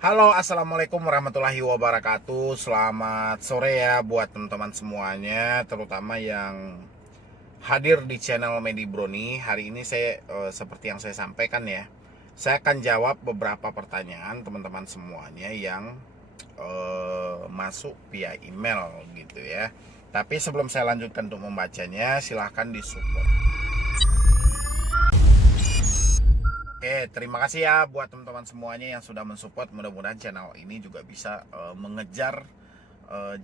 Halo, assalamualaikum warahmatullahi wabarakatuh. Selamat sore ya buat teman-teman semuanya, terutama yang hadir di channel Medi Broni. Hari ini saya seperti yang saya sampaikan ya, saya akan jawab beberapa pertanyaan teman-teman semuanya yang masuk via email gitu ya. Tapi sebelum saya lanjutkan untuk membacanya, silahkan disupport. Oke, terima kasih ya buat teman-teman semuanya yang sudah mensupport. Mudah-mudahan channel ini juga bisa mengejar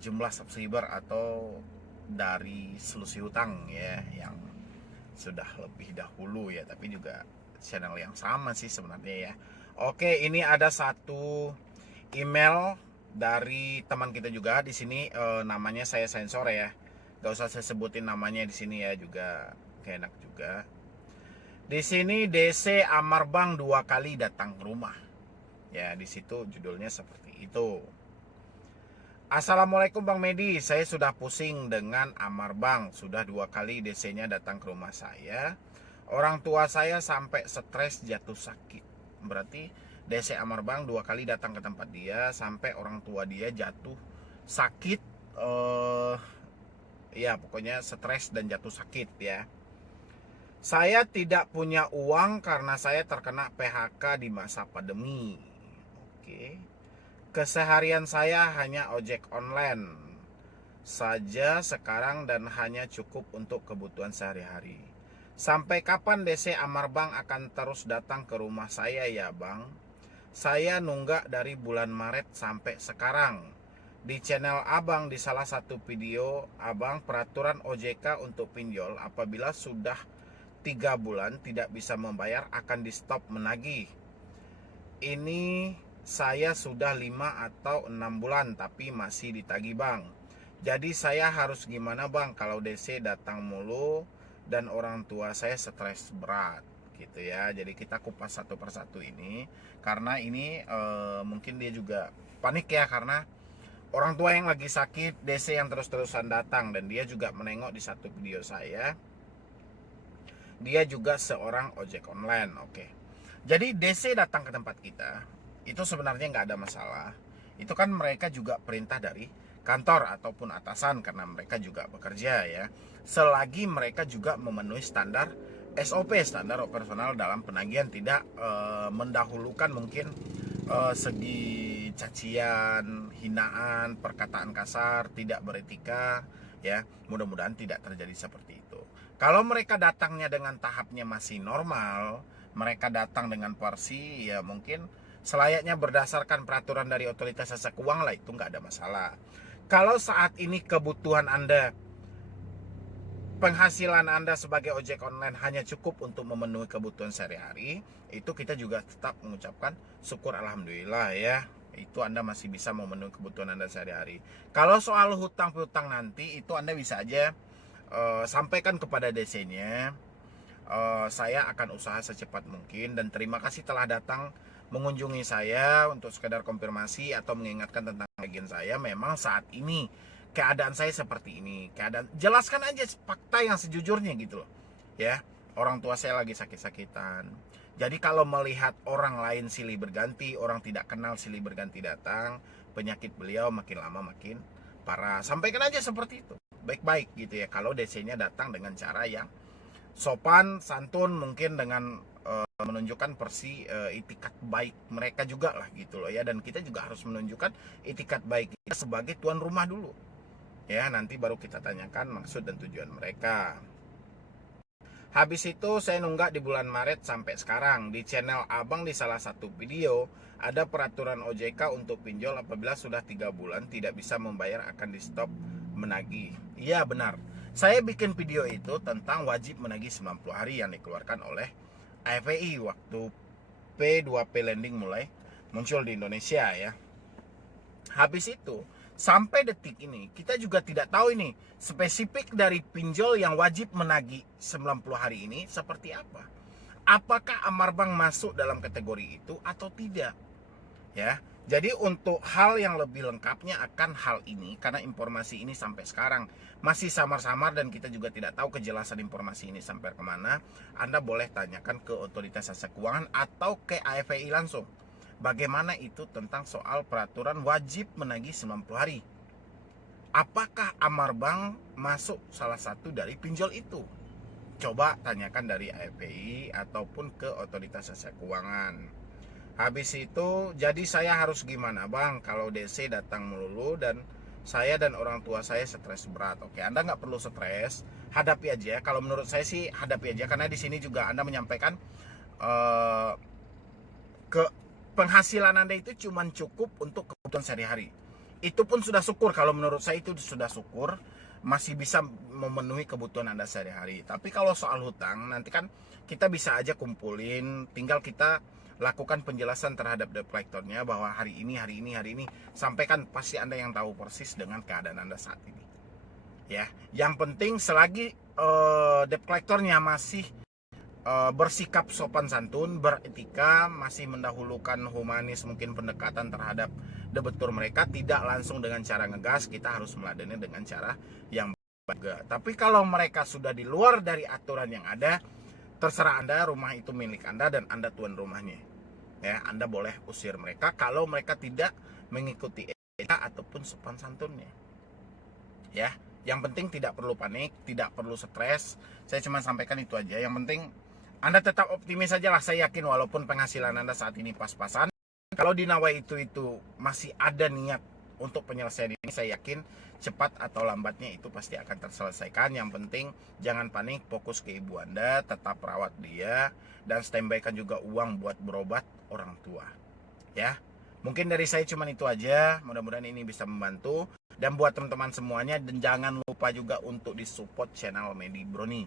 jumlah subscriber atau dari selusi hutang ya yang sudah lebih dahulu ya, tapi juga channel yang sama sih sebenarnya ya. Oke, ini ada satu email dari teman kita juga di sini, namanya saya sensor ya. Gak usah saya sebutin namanya di sini ya, juga kayak enak juga. Di sini DC Amarbang 2 kali datang ke rumah. Ya, di situ judulnya seperti itu. Assalamualaikum Bang Medi, saya sudah pusing dengan Amarbang. Sudah 2 kali DC-nya datang ke rumah saya. Orang tua saya sampai stres jatuh sakit. Berarti DC Amarbang 2 kali datang ke tempat dia sampai orang tua dia jatuh sakit. Ya pokoknya stres dan jatuh sakit ya. Saya tidak punya uang karena saya terkena PHK di masa pandemi. Oke. Keseharian saya hanya ojek online saja sekarang dan hanya cukup untuk kebutuhan sehari-hari. Sampai kapan DC Amarbang akan terus datang ke rumah saya ya Bang? Saya nunggak dari bulan Maret sampai sekarang. Di channel Abang di salah satu video Abang peraturan OJK untuk pinjol apabila sudah 3 bulan tidak bisa membayar akan di stop menagih. Ini saya sudah 5 atau 6 bulan tapi masih ditagih Bang. Jadi saya harus gimana Bang kalau DC datang mulu dan orang tua saya stres berat gitu ya. Jadi kita kupas satu persatu ini karena ini mungkin dia juga panik ya karena orang tua yang lagi sakit, DC yang terus-terusan datang, dan dia juga menengok di satu video saya. Dia juga seorang ojek online. Oke. Jadi DC datang ke tempat kita itu sebenarnya nggak ada masalah. Itu kan mereka juga perintah dari kantor ataupun atasan karena mereka juga bekerja ya. Selagi mereka juga memenuhi standar SOP, standar operasional dalam penagihan, tidak mendahulukan mungkin segi cacian, hinaan, perkataan kasar, tidak beretika ya. Mudah-mudahan tidak terjadi seperti itu. Kalau mereka datangnya dengan tahapnya masih normal, mereka datang dengan porsi ya mungkin selayaknya berdasarkan peraturan dari otoritas jasa keuangan lah, itu nggak ada masalah. Kalau saat ini kebutuhan Anda, penghasilan Anda sebagai ojek online hanya cukup untuk memenuhi kebutuhan sehari-hari, itu kita juga tetap mengucapkan syukur alhamdulillah ya. Itu Anda masih bisa memenuhi kebutuhan Anda sehari-hari. Kalau soal hutang piutang nanti itu Anda bisa aja sampaikan kepada DC-nya. Saya akan usaha secepat mungkin dan terima kasih telah datang mengunjungi saya untuk sekedar konfirmasi atau mengingatkan tentang bagian saya. Memang saat ini keadaan saya seperti ini. Jelaskan aja fakta yang sejujurnya gitu loh. Ya, orang tua saya lagi sakit-sakitan. Jadi kalau melihat orang lain silih berganti, orang tidak kenal silih berganti datang, penyakit beliau makin lama makin parah. Sampaikan aja seperti itu. Baik-baik gitu ya. Kalau DC-nya datang dengan cara yang sopan, santun, mungkin dengan menunjukkan itikat baik mereka juga lah gitu loh ya. Dan kita juga harus menunjukkan itikat baik kita sebagai tuan rumah dulu ya, nanti baru kita tanyakan maksud dan tujuan mereka. Habis itu saya nunggak di bulan Maret sampai sekarang. Di channel Abang di salah satu video ada peraturan OJK untuk pinjol apabila sudah 3 bulan tidak bisa membayar akan di stop menagih. Iya benar. Saya bikin video itu tentang wajib menagih 90 hari yang dikeluarkan oleh AFPI waktu P2P lending mulai muncul di Indonesia ya. Habis itu sampai detik ini kita juga tidak tahu ini spesifik dari pinjol yang wajib menagih 90 hari ini seperti apa. Apakah Amarbang masuk dalam kategori itu atau tidak? Ya. Jadi untuk hal yang lebih lengkapnya akan hal ini, karena informasi ini sampai sekarang masih samar-samar dan kita juga tidak tahu kejelasan informasi ini sampai kemana, Anda boleh tanyakan ke otoritas jasa keuangan atau ke AFPI langsung. Bagaimana itu tentang soal peraturan wajib menagih 90 hari? Apakah Amar Bank masuk salah satu dari pinjol itu? Coba tanyakan dari AFPI ataupun ke Otoritas Jasa Keuangan. Habis itu, jadi saya harus gimana Bang kalau DC datang melulu dan saya dan orang tua saya stres berat? Oke, Anda nggak perlu stres, hadapi aja. Kalau menurut saya sih hadapi aja, karena di sini juga Anda menyampaikan ke penghasilan Anda itu cuma cukup untuk kebutuhan sehari-hari. Itu pun sudah syukur, kalau menurut saya itu sudah syukur, masih bisa memenuhi kebutuhan Anda sehari-hari. Tapi kalau soal hutang, nanti kan kita bisa aja kumpulin, tinggal kita lakukan penjelasan terhadap debt collectornya bahwa hari ini, sampaikan, pasti Anda yang tahu persis dengan keadaan Anda saat ini. Ya, yang penting selagi debt collectornya masih bersikap sopan santun, beretika, masih mendahulukan humanis, mungkin pendekatan terhadap debitur mereka, tidak langsung dengan cara ngegas, kita harus meladeni dengan cara yang baik. Tapi kalau mereka sudah di luar dari aturan yang ada, terserah Anda, rumah itu milik Anda dan Anda tuan rumahnya. Ya, Anda boleh usir mereka kalau mereka tidak mengikuti etika ataupun sopan santunnya. Ya, yang penting tidak perlu panik, tidak perlu stres. Saya cuma sampaikan itu aja. Yang penting Anda tetap optimis saja lah. Saya yakin walaupun penghasilan Anda saat ini pas-pasan, kalau di Nawai itu masih ada niat untuk penyelesaian ini, saya yakin cepat atau lambatnya itu pasti akan terselesaikan. Yang penting jangan panik, fokus ke ibu Anda, tetap rawat dia, dan standby-kan juga uang buat berobat orang tua. Ya, mungkin dari saya cuma itu aja. Mudah-mudahan ini bisa membantu. Dan buat teman-teman semuanya, dan jangan lupa juga untuk disupport channel Medi Broni,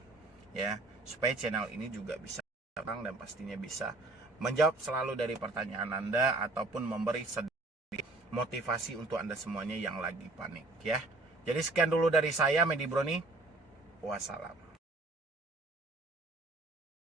ya, supaya channel ini juga bisa terang dan pastinya bisa menjawab selalu dari pertanyaan Anda ataupun memberi sedikit motivasi untuk Anda semuanya yang lagi panik, ya. Jadi sekian dulu dari saya, Medi Broni. Wassalam.